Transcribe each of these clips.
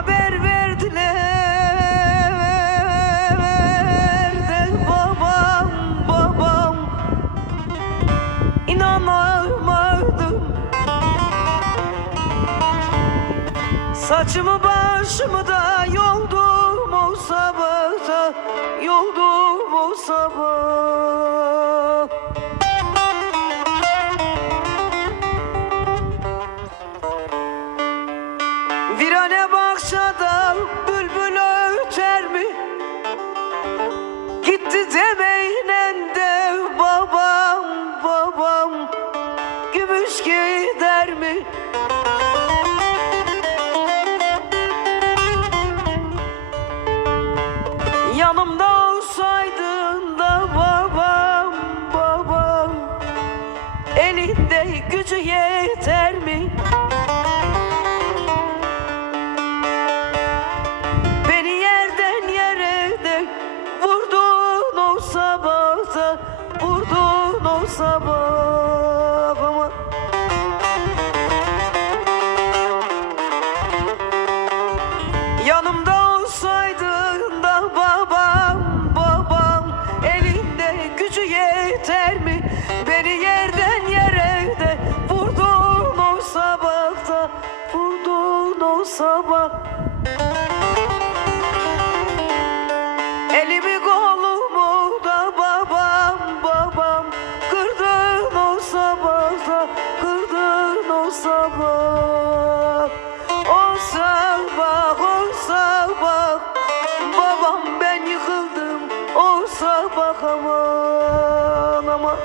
haber verdiler. De babam babam. İnanamadım. Saçımı başımı da yoldum o sabahta. Yoldum o sabah demeyle de babam babam Gümüş gider mi? Yanımda olsaydın da babam babam Elinde gücü yeter o sabahta Vurdun o sabah ama Yanımda olsaydın da babam babam Elinde gücü yeter mi? Beni yerden yere de vurdun o sabahta Vurdun o sabah sabah aman aman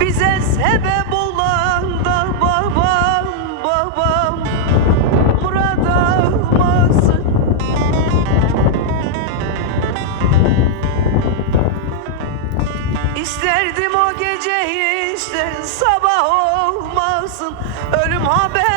Bize sebep olan da babam, babam. Murad almasın İsterdim o gece işte sabah olmasın. Ölüm haberini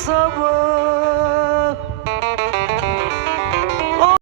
so sabah